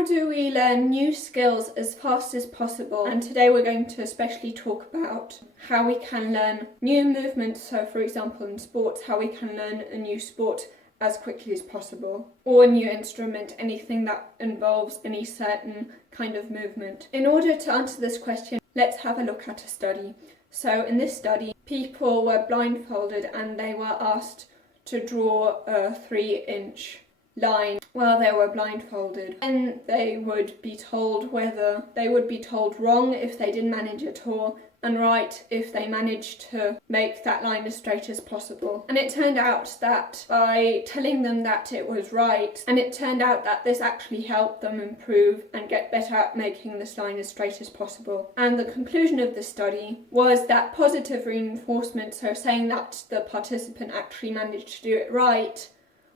How do we learn new skills as fast as possible? And today we're going to especially talk about how we can learn new movements. So for example, in sports, how we can learn a new sport as quickly as possible, or a new instrument, anything that involves any certain kind of movement. In order to answer this question, let's have a look at a study. So in this study, people were blindfolded and they were asked to draw a 3-inch line while they were blindfolded. And they would be told wrong if they didn't manage at all, and right if they managed to make that line as straight as possible. And it turned out that by telling them that it was right, and it turned out that this actually helped them improve and get better at making this line as straight as possible. And the conclusion of the study was that positive reinforcement, so saying that the participant actually managed to do it right,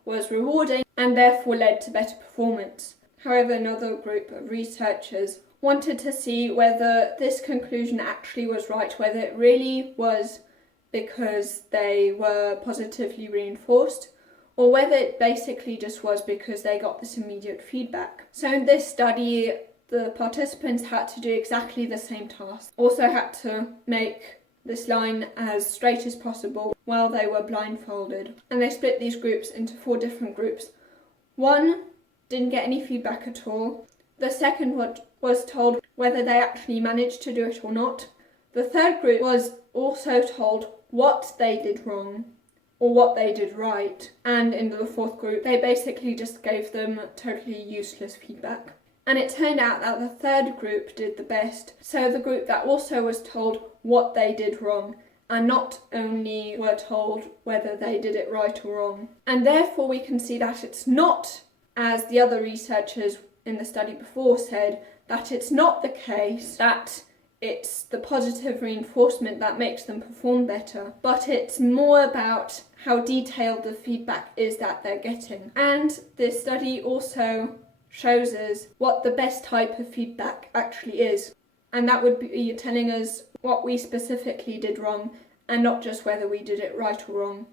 was rewarding and therefore led to better performance. However, another group of researchers wanted to see whether this conclusion actually was right, whether it really was because they were positively reinforced, or whether it basically just was because they got this immediate feedback. So in this study, the participants had to do exactly the same task, also had to make this line as straight as possible while they were blindfolded. And they split these groups into 4 different groups. One didn't get any feedback at all. The second one was told whether they actually managed to do it or not. The third group was also told what they did wrong or what they did right. And in the fourth group, they basically just gave them totally useless feedback. And it turned out that the third group did the best. So the group that also was told what they did wrong, and not only were told whether they did it right or wrong. And therefore we can see that it's not, as the other researchers in the study before said, that it's not the case that it's the positive reinforcement that makes them perform better, but it's more about how detailed the feedback is that they're getting. And this study also shows us what the best type of feedback actually is. And that would be telling us what we specifically did wrong and not just whether we did it right or wrong.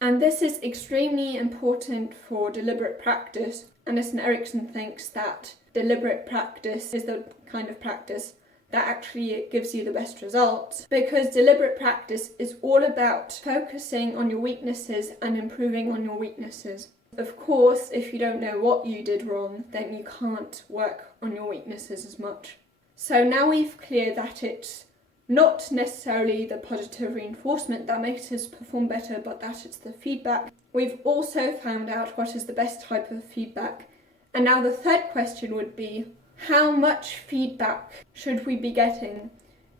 And this is extremely important for deliberate practice. Anderson Ericsson thinks that deliberate practice is the kind of practice that actually gives you the best results, because deliberate practice is all about focusing on your weaknesses and improving on your weaknesses. Of course, if you don't know what you did wrong, then you can't work on your weaknesses as much. So now we've cleared that it's not necessarily the positive reinforcement that makes us perform better, but that it's the feedback. We've also found out what is the best type of feedback. And now the third question would be, how much feedback should we be getting?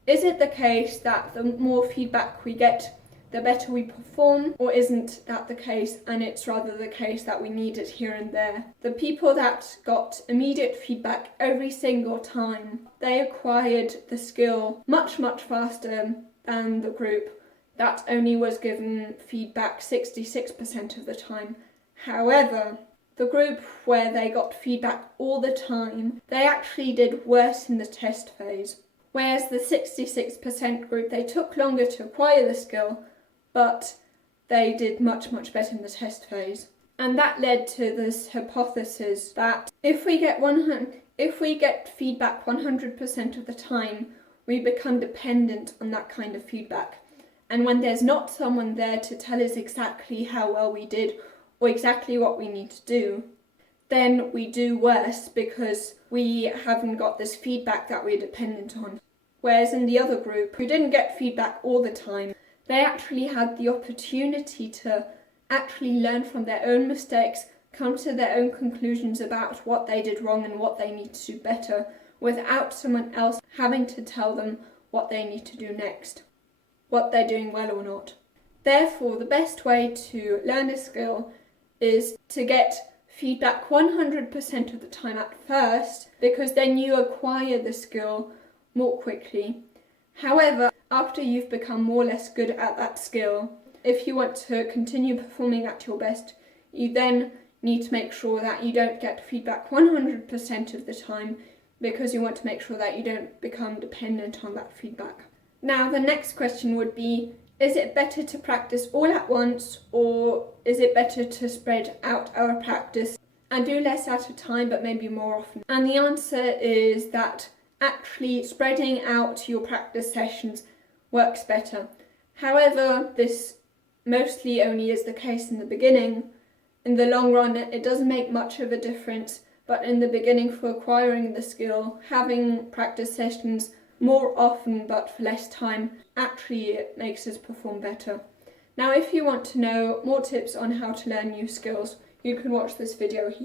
Is it the case that the more feedback we get, the better we perform, or isn't that the case and it's rather the case that we need it here and there? The people that got immediate feedback every single time, they acquired the skill much faster than the group that only was given feedback 66% of the time. However, the group where they got feedback all the time, they actually did worse in the test phase. Whereas the 66% group, they took longer to acquire the skill, but they did much better in the test phase. And that led to this hypothesis that if we get feedback 100% of the time, we become dependent on that kind of feedback. And when there's not someone there to tell us exactly how well we did or exactly what we need to do, then we do worse because we haven't got this feedback that we're dependent on. Whereas in the other group, who didn't get feedback all the time, they actually had the opportunity to actually learn from their own mistakes, come to their own conclusions about what they did wrong and what they need to do better, without someone else having to tell them what they need to do next, what they're doing well or not. Therefore, the best way to learn a skill is to get feedback 100% of the time at first, because then you acquire the skill more quickly. However, after you've become more or less good at that skill, if you want to continue performing at your best, you then need to make sure that you don't get feedback 100% of the time, because you want to make sure that you don't become dependent on that feedback. Now, the next question would be, is it better to practice all at once, or is it better to spread out our practice and do less at a time, but maybe more often? And the answer is that actually spreading out your practice sessions works better. However, this mostly only is the case in the beginning. In the long run, it doesn't make much of a difference, but in the beginning, for acquiring the skill, having practice sessions more often but for less time actually makes us perform better. Now, if you want to know more tips on how to learn new skills, you can watch this video here.